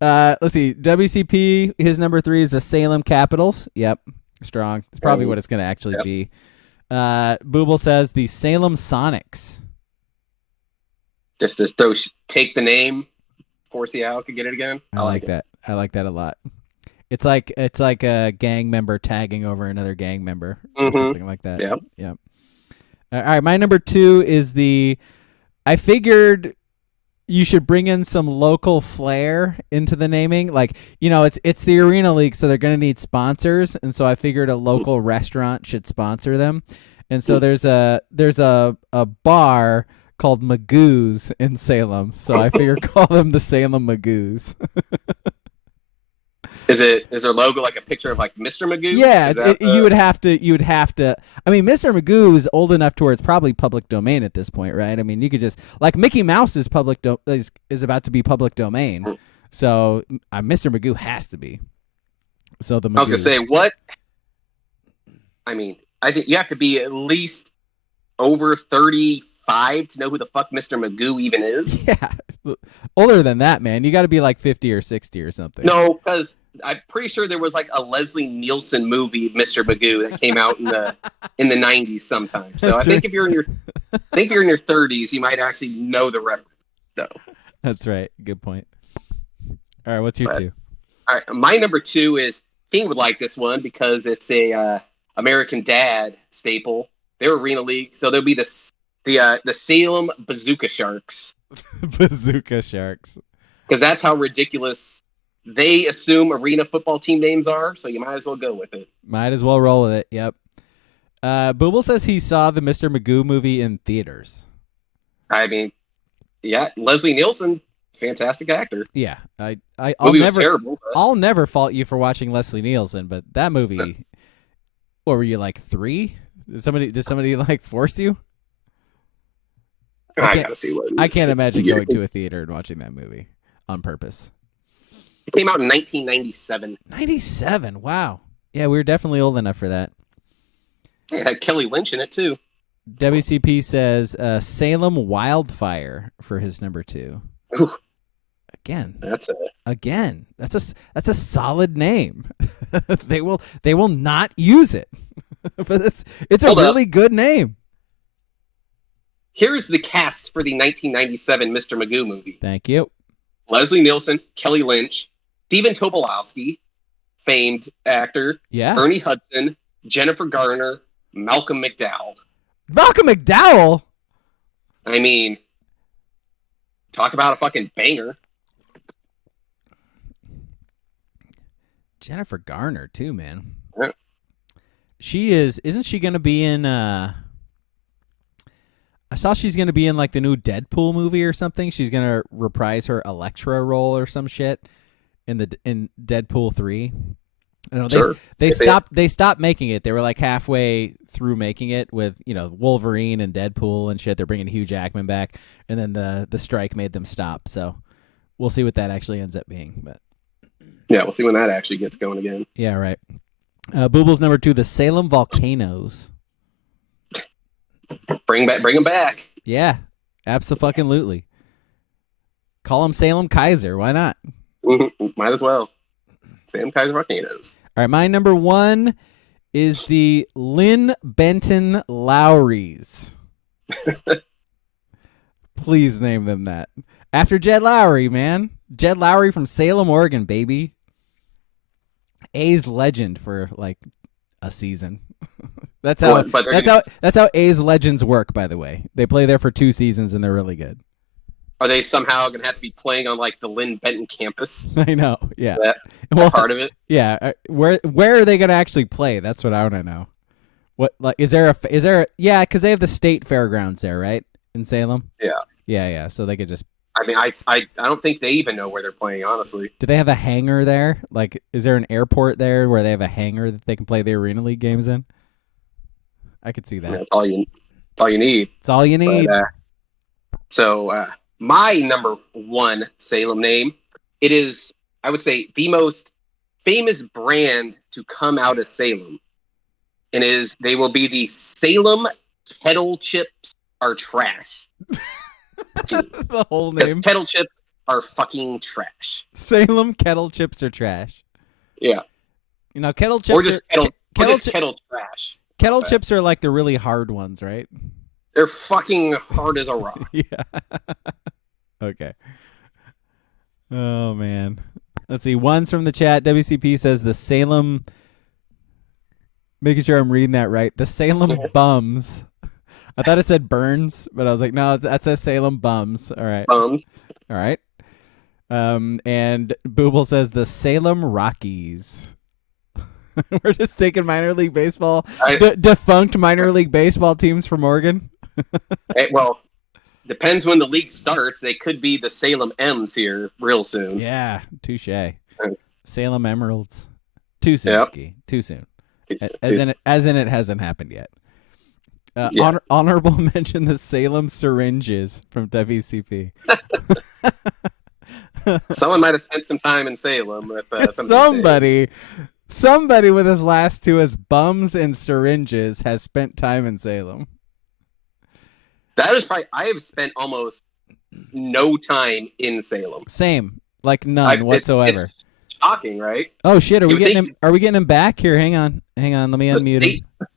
Let's see. WCP, his number 3 is the Salem Capitals. Yep, strong. It's probably what it's going to actually be. Booble says the Salem Sonics. Just to take the name, force you out, could get it again. I like that. I like that a lot. It's like a gang member tagging over another gang member or something like that. Yeah. All right, my number 2 is I figured you should bring in some local flair into the naming. Like, it's the Arena League, so they're going to need sponsors, and so I figured a local restaurant should sponsor them. And so there's a bar called Magoo's in Salem, so I figured call them the Salem Magoo's. Is their logo like a picture of like Mr. Magoo? Yeah, you would have to. I mean, Mr. Magoo is old enough to where it's probably public domain at this point, right? I mean, you could just like Mickey Mouse is is about to be public domain, so Mr. Magoo has to be. So the Magoo's. I was gonna say what? I mean, I think you have to be at least over 35 to know who the fuck Mr. Magoo even is. Yeah, older than that, man. You got to be like 50 or 60 or something. No, because I'm pretty sure there was like a Leslie Nielsen movie, Mr. Magoo, that came out in the 90s sometime. So I think if you're in your 30s, you might actually know the reference. So that's right. Good point. All right, what's your 2? All right, my number 2 is King would like this one because it's a American Dad staple. They're Arena League, so there'll be the Salem Bazooka Sharks. Bazooka Sharks. Because that's how ridiculous they assume arena football team names are, so you might as well go with it. Might as well roll with it, yep. Booble says he saw the Mr. Magoo movie in theaters. I mean, yeah, Leslie Nielsen, fantastic actor. Yeah, I'll never fault you for watching Leslie Nielsen, but that movie, what were you, like 3? Did somebody like force you? I gotta see what it is. I can't imagine going to a theater and watching that movie on purpose. It came out in 1997. 97, wow. Yeah, we were definitely old enough for that. It had Kelly Lynch in it too. WCP says Salem Wildfire for his number 2. Ooh. Again, that's a solid name. They will not use it, but it's a really good name. Here's the cast for the 1997 Mr. Magoo movie. Thank you. Leslie Nielsen, Kelly Lynch, Stephen Tobolowsky, famed actor. Yeah. Ernie Hudson, Jennifer Garner, Malcolm McDowell. Malcolm McDowell? I mean, talk about a fucking banger. Jennifer Garner, too, man. Yeah. Isn't she going to be in... I saw she's going to be in like the new Deadpool movie or something. She's going to reprise her Elektra role or some shit in Deadpool 3. I don't know, sure. They stopped making it. They were like halfway through making it with, Wolverine and Deadpool and shit. They're bringing Hugh Jackman back, and then the strike made them stop. So we'll see what that actually ends up being. But yeah, we'll see when that actually gets going again. Yeah, right. Booble's number 2, the Salem Volcanoes. Bring them back. Yeah, abso-fucking-lutely. Call them Salem Kaiser. Why not? Might as well. Salem Kaiser Volcanoes. All right, my number 1 is the Lynn Benton Lowrys. Please name them that. After Jed Lowry, man. Jed Lowry from Salem, Oregon, baby. A's legend for like a season. That's how A's legends work, by the way. They play there for 2 seasons and they're really good. Are they somehow going to have to be playing on like the Lynn Benton campus? I know. Yeah. That part of it. Yeah. Where are they going to actually play? That's what I want to know. What like is there yeah, because they have the state fairgrounds there, right, in Salem? Yeah. Yeah. So they could just. I mean, I don't think they even know where they're playing, honestly. Do they have a hangar there? Like, is there an airport there where they have a hangar that they can play the Arena League games in? I could see that. That's all you need. It's all you need. But, my number 1 Salem name, it is, I would say, the most famous brand to come out of Salem. And they will be the Salem kettle chips are trash. The whole Because name. kettle chips are fucking trash. Salem kettle chips are trash. Yeah. You know, kettle chips Or just kettle trash. kettle chips are like the really hard ones, right? They're fucking hard as a rock. Yeah. Okay. Oh man. Let's see. One's from the chat. WCP says the Salem. Making sure I'm reading that right. The Salem Bums. I thought it said Burns, but I was like, no, that says Salem Bums. All right. Bums. All right. And Booble says the Salem Rockies. We're just taking minor league baseball, defunct minor league baseball teams from Oregon. Well, depends when the league starts. They could be the Salem M's here real soon. Yeah, touche. Salem Emeralds. Too soon, Ski. Too soon. As in it hasn't happened yet. Honorable mention the Salem Syringes from WCP. Someone might have spent some time in Salem. With, somebody with his last two as bums and syringes has spent time in Salem. That is probably. I have spent almost no time in Salem. Same, like none whatsoever. It's shocking, right? Oh shit! Are we getting him back here? Hang on. Let me unmute him.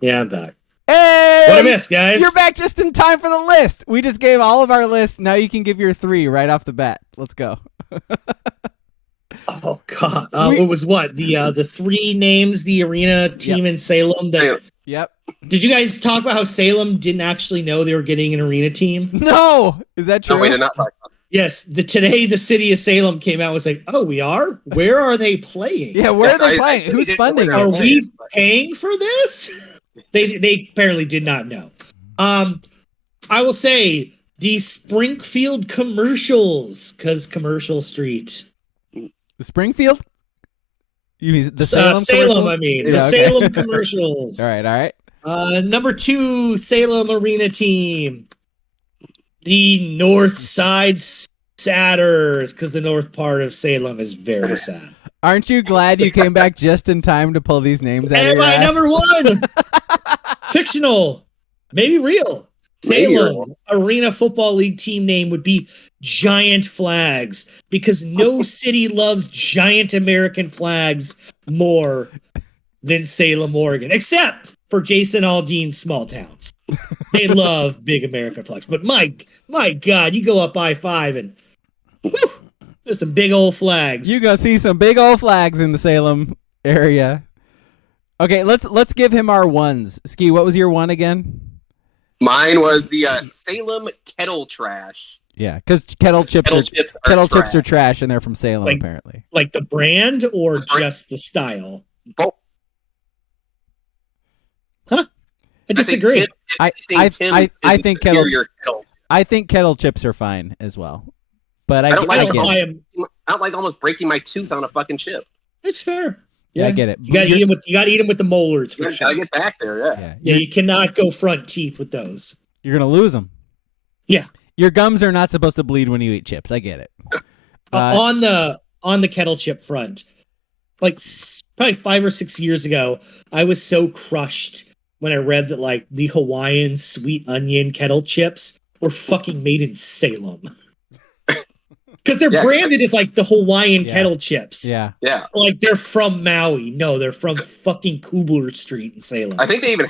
Yeah, I'm back. Hey! What a miss, guys! You're back just in time for the list. We just gave all of our lists. Now you can give your 3 right off the bat. Let's go. Oh God! It was what the 3 names the arena team in Salem that. Yep. Did you guys talk about how Salem didn't actually know they were getting an arena team? No, is that true? No, we did not talk about that. Yes, today the city of Salem came out and was like, "Oh, we are? Where are they playing? Yeah, where are they playing? Who's funding it? Are we paying for this?" They apparently did not know. I will say the Springfield commercials, because Commercial Street. The Springfield? You mean the Salem? Salem, I mean, yeah, the okay. Salem commercials. All right. Number 2, Salem Arena team. The North Side Satyrs, because the north part of Salem is very sad. Aren't you glad you came back just in time to pull these names out of your ass? Number 1, fictional, maybe real. Salem Arena Football League team name would be Giant Flags, because no city loves giant American flags more than Salem, Oregon, except for Jason Aldean's small towns. They love big American flags. But my God, you go up I-5 and whew, there's some big old flags. You go see some big old flags in the Salem area. Okay, let's give him our ones. Ski, what was your 1 again? Mine was the Salem Kettle Trash. Yeah, because kettle chips are trash, and they're from Salem, apparently. Like the brand or just the style? Both. Huh? I disagree. I think kettle chips are fine as well. But I don't like almost breaking my tooth on a fucking chip. It's fair. Yeah, I get it. You gotta eat them with the molars for sure. Gotta get back there, Yeah, you cannot go front teeth with those. You're gonna lose them. Yeah. Your gums are not supposed to bleed when you eat chips. I get it. On the kettle chip front, like probably 5 or 6 years ago, I was so crushed when I read that like the Hawaiian sweet onion kettle chips were fucking made in Salem. Because they're branded as like the Hawaiian kettle chips. Yeah. Like they're from Maui. No, they're from fucking Kubler Street in Salem. I think it even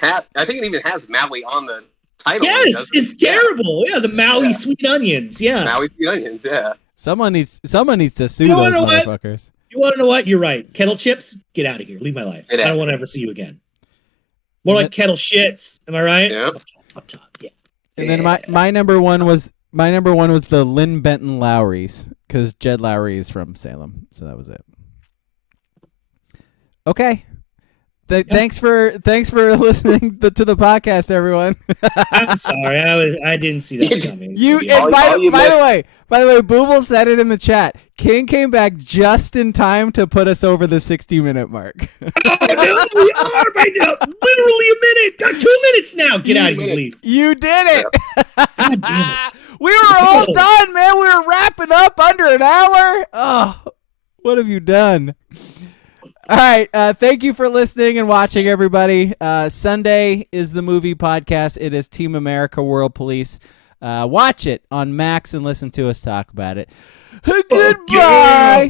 has Maui on the title. Yes, it's terrible. Yeah, the Maui sweet onions. Yeah. Maui sweet onions, yeah. Someone needs to sue those motherfuckers. You want to know what? You're right. Kettle chips, get out of here. Leave my life. I don't want to ever see you again. More like kettle shits. Am I right? Yeah. Yeah. And then my number one was the Lynn Benton Lowrys, because Jed Lowry is from Salem, so that was it. Okay. Thanks for listening to the podcast, everyone. I'm sorry, I didn't see that coming. By the way, Booble said it in the chat. King came back just in time to put us over the 60-minute mark. Oh no, we are right now. Literally a minute. Got 2 minutes now. Get out of here, leave. You did it. God damn it. We were all done, man. We were wrapping up under an hour. Oh, what have you done? All right. Thank you for listening and watching, everybody. Sunday is the movie podcast. It is Team America World Police. Watch it on Max and listen to us talk about it. Goodbye. Yeah.